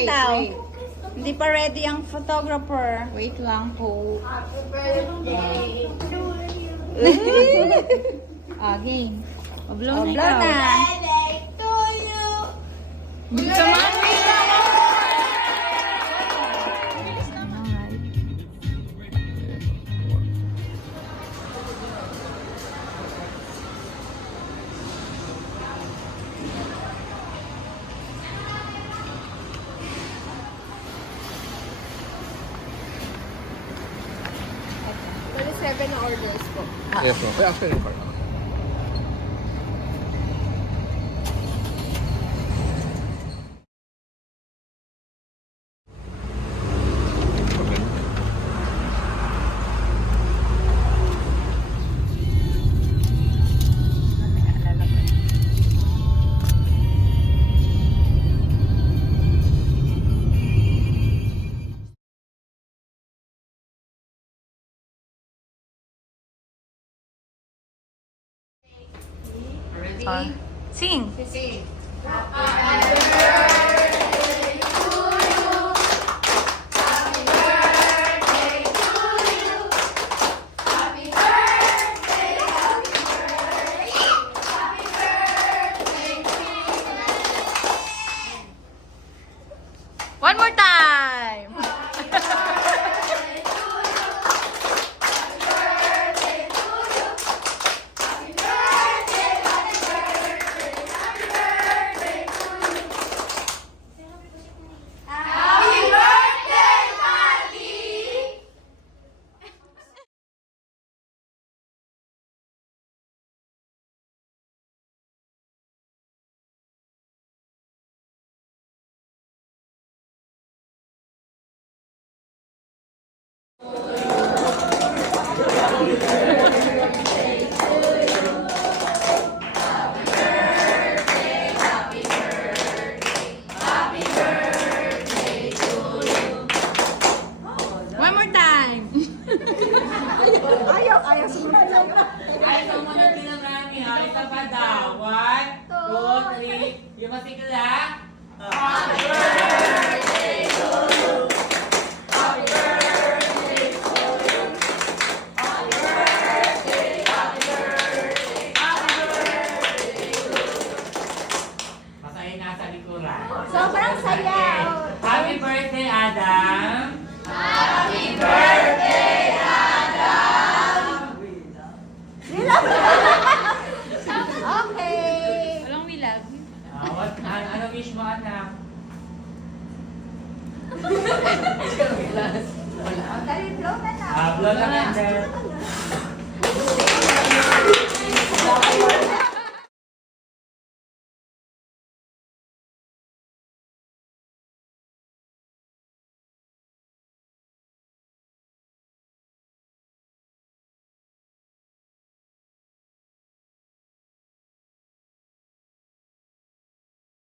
Wait daw. Hindi pa ready ang photographer. Wait lang po. Happy birthday to you. Game. Blow na ikaw. Birthday to you. Come on, Yes, no. Kaya after yung card. Sing. One more time. One more time. Ayaw sumunod lang. Ay, sumunod din ang rami, ha? Isa pa daw. 1, 2, 3. Yung masikla. Happy birthday to you. Happy birthday to you. Happy birthday, happy birthday, happy birthday to you. Masaya nasa likuran. Sobrang saya. Happy birthday, Adam. Happy birthday, okay. Walang we love you. Ano wish mo, anak? Dali, blow na lang. Blow na candle.